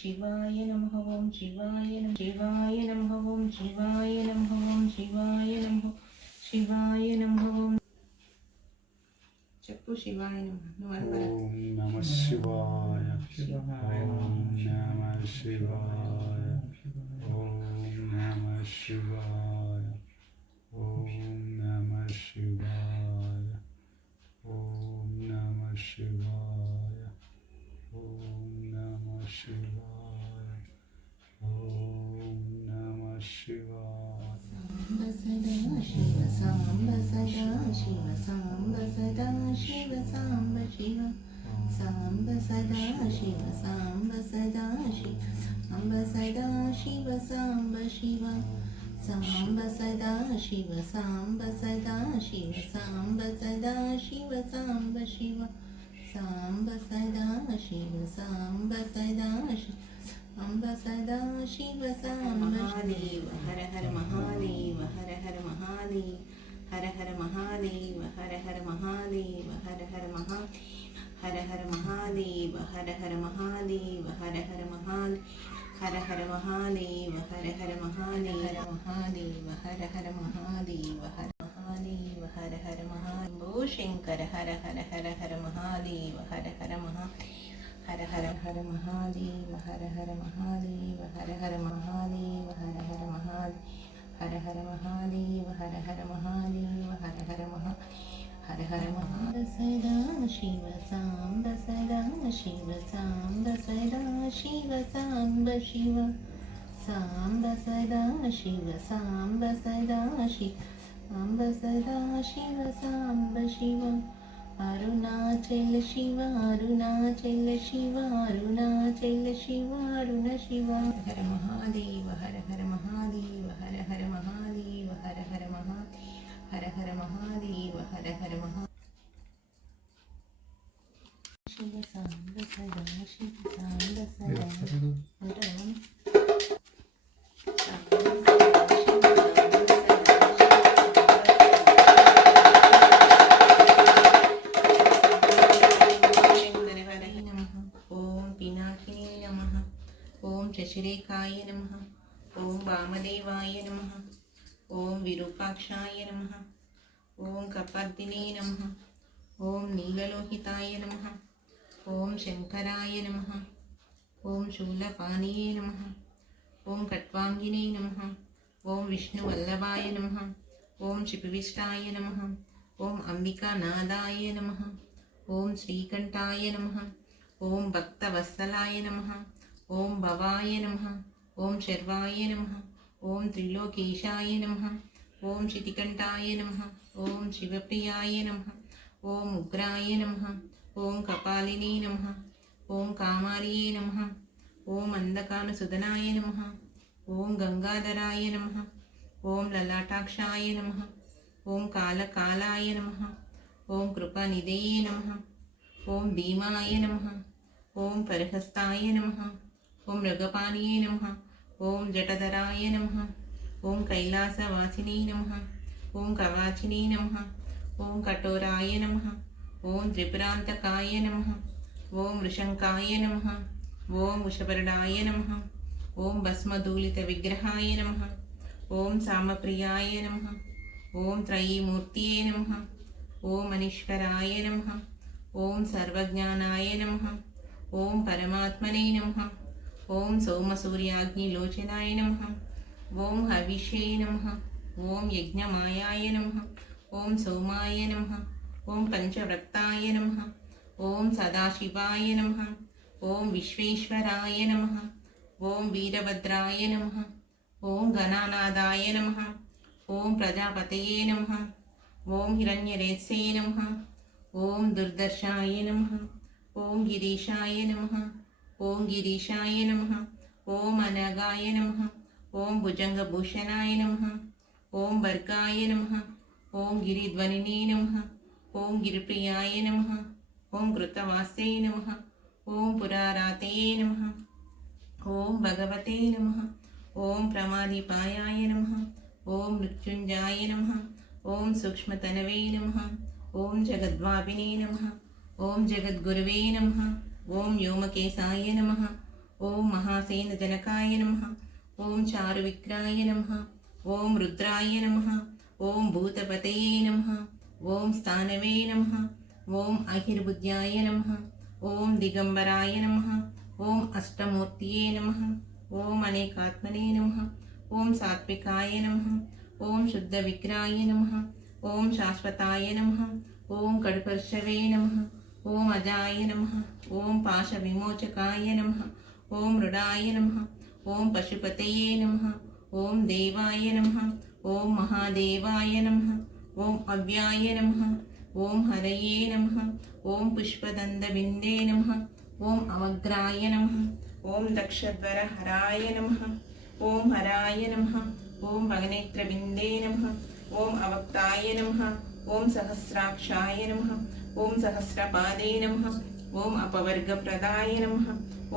शिवाय नमः ओम शिवाय नमः शिवाय नमः ओम शिवाय नमः ओम शिवाय नमः शिवाय नमः ओम చెప్పు శివాయ నమః ఓం నమః శివాయ ఓం నమః శివాయ ఓం నమః శివాయ ఓం నమః శివాయ ఓం నమః శివాయ ఓం నమః శివాయ ఓం నమః శివాయ సాంబ సదా శివ సాంబ సదా శివ సాంబ శివ సాంబ సదా శివ సాంబ సదా శివ సాంబ సదా శివ సాంబ శివ సాంబ సదా శివ సాంబ సదా శివ సాంబ సదా శివ సాంబ శివ సాంబ సదా శివ సాంబ సదా శివ అంబ సదా శివ సాంబ మహాదేవ హర హర మహాదేవ హర హర మహాదేవ హర హర మహాదేవ హర హర మహాదేవ హర హర మహాదేవ హర హర మహాదేవ హర హర మహాదేవ హర హర మహాదేవ హర హర మహాదేవ హర హర మహాదేవ మహాదేవ హర హర మహాదేవ హర మహాదేవ హర హర మహాదేవ శంకర హర హర హర హర మహాదేవ హర హర మహాదేవ హర హర హర మహాదేవ హర హర మహాదేవ హర హర మహాదేవ హర హర మహాదేవ హర హర మహాదేవ హర హర మహాదేవ హర హర మహా హర హర మహా సదా శివ సాంబ సదా శివ సాంబ సదా శివ సాంబ శివ సాంబ సదా శివ సాంబ సదా శివ సాంబ సదా శివ సాంబ శివ అరుణాచల శివ అరుణాచల శివ అరుణాచల శివ అరుణ శివ హర మహాదేవ హర హర మహాదేవ హర హర మహాదేవ హర హర మహాదేవ హర హర మహాదేవ హర హర మహా శివ సాంబ సదా శివ సాంబ సదా అంటారా శశిరేఖాయ నమః ఓం వామదేవాయ నమః ఓం విరూపాక్షాయ నమః ఓం కపర్దినే నమః ఓం నీలలోహితాయ నమః ఓం శంకరాయ నమః ఓం శూలపాణియే నమః ఓం కట్వాంగినే నమః ఓం విష్ణువల్లభాయ నమః ఓం శిపివిష్టాయ నమః ఓం అంబికానాదాయ నమః ఓం శ్రీకంఠాయ నమః ఓం భక్తవత్సలాయ నమః ఓం భవాయ నమః ఓం శర్వాయ నమః ఓం త్రిలోకేశాయ నమః ఓం శితికంఠాయ నమః ఓం శివప్రియాయ నమః ఓం ఉగ్రాయ నమః ఓం కపాలినే నమః ఓం కామాలియే నమః ఓం అంధకానసుదనాయ నమః ఓం గంగాధరాయ నమః ఓం లలాటాక్షాయ నమః ఓం కాలకాలాయ నమః ఓం కృపానిధయే నమః ఓం భీమాయ నమః ఓం పరిహస్తాయ నమః ఓం మృగపాణియే నమః ఓం జటధరాయ నమః ఓం కైలాసవాసినే నమః ఓం కవాచినే నమః ఓం కఠోరాయ నమః ఓం త్రిపురాంతకాయ నమః ఓం వృషంకాయ నమః ఓం వృషపరుడాయ నమః ఓం భస్మధూళిత విగ్రహాయ నమః ఓం సామప్రియాయ నమః ఓం త్రయీమూర్తియే నమః ఓం మనీశ్వరాయ నమః ఓం సర్వజ్ఞానాయ నమః ఓం పరమాత్మనే నమః ఓం సోమసూర్యాగ్నిలోచనాయ నమః ఓం హవిషే నమః ఓం యజ్ఞమాయాయ నమః ఓం సోమాయ నమః ఓం పంచవ్రతాయ నమః ఓం సదాశివాయ నమః ఓం విశ్వేశ్వరాయ నమః ఓం వీరభద్రాయ నమః ఓం గణానాదాయ నమః ఓం ప్రజాపతయే నమః ఓం హిరణ్యరేత్సే నమః ఓం దుర్దర్శాయ నమః ఓం గిరీశాయ నమః ఓం గిరీశాయ నమః ఓం అనగాయ నమః ఓం భుజంగభూషణాయ నమః ఓం భర్గాయ నమః ఓం గిరిధ్వనినే నమః ఓం గిరిప్రియాయ నమః ఓం కృతవాసే నమః ఓం పురారాతే నమః ఓం భగవతే నమః ఓం ప్రమాదిపాయాయ నమః ఓం మృత్యుంజాయ నమః ఓం సూక్ష్మతనవే నమః ఓం జగద్వాపినే నమః ఓం జగద్గురువే నమః ఓం వ్యోమకేశాయ నమః ఓం మహాసేనజనకాయ నమః. ఓం చారువిక్రాయ నమః. ఓం రుద్రాయ నమః. ఓం భూతపతయే నమః. ఓం స్థానవే నమః. ఓం అహిర్బుద్ధ్యాయ నమః. ఓం దిగంబరాయ నమః. ఓం అష్టమూర్తియే నమః. ఓం అనేకాత్మనే నమః. ఓం సాత్వికాయ నమః. ఓం శుద్ధ విగ్రహాయ నమః. ఓం శాశ్వతాయ నమః. ఓం కడుపర్షవే నమః. ఓం అజాయ నమః. ఓం పాశ విమోచకాయ నమః. ఓం మృడాయ నమః. ఓం పశుపతయే నమః. ఓం దేవాయ నమః. ఓం మహాదేవాయ నమః. ఓం అవ్యాయ నమః. ఓం హరయే నమః. ఓం పుష్పదందబిందే నమః. ఓం అవగ్రాయ నమః. ఓం దక్షధ్వర హరాయ నమః. ఓం హరాయ నమః. ఓం భగనేత్రబిందే నమః. ఓం అవక్తాయ నమః. ఓం సహస్రాక్షాయ నమః. ఓం సహస్రపాదే నమః. ఓం అపవర్గప్రదాయ నమః.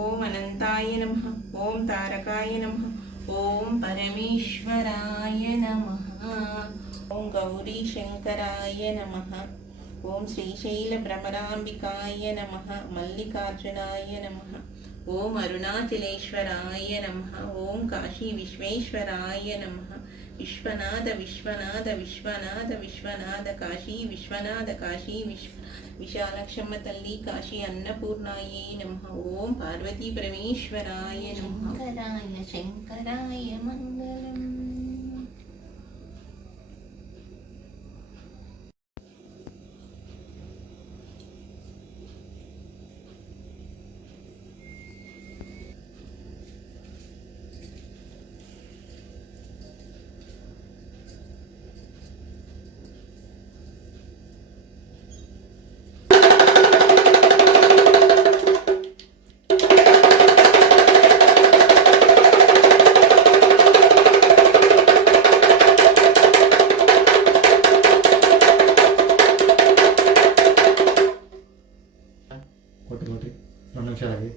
ఓం అనంతాయ నమః. ఓం తారకాయ నమః. ఓం పరమేశ్వరాయ నమః. ఓం గౌరీ శంకరాయ నమః. ఓం శ్రీశైల భ్రమరాంబికాయ నమః. మల్లికార్జునాయ నమః. ఓం అరుణాచలేశ్వరాయ నమః. ఓం కాశీ విశ్వేశ్వరాయ నమః. విశ్వనాథ విశ్వనాథ విశ్వనాథ విశ్వనాథ కాశీ విశ్వనాథ కాశీ విశాలక్షమ్మ తల్లి కాశీ అన్నపూర్ణాయే నమః. ఓం పార్వతీ పరమేశ్వరాయ నమః. శంకరాయ శంకరాయ మంగళం. కొట్టి 2 నిమిషాలకి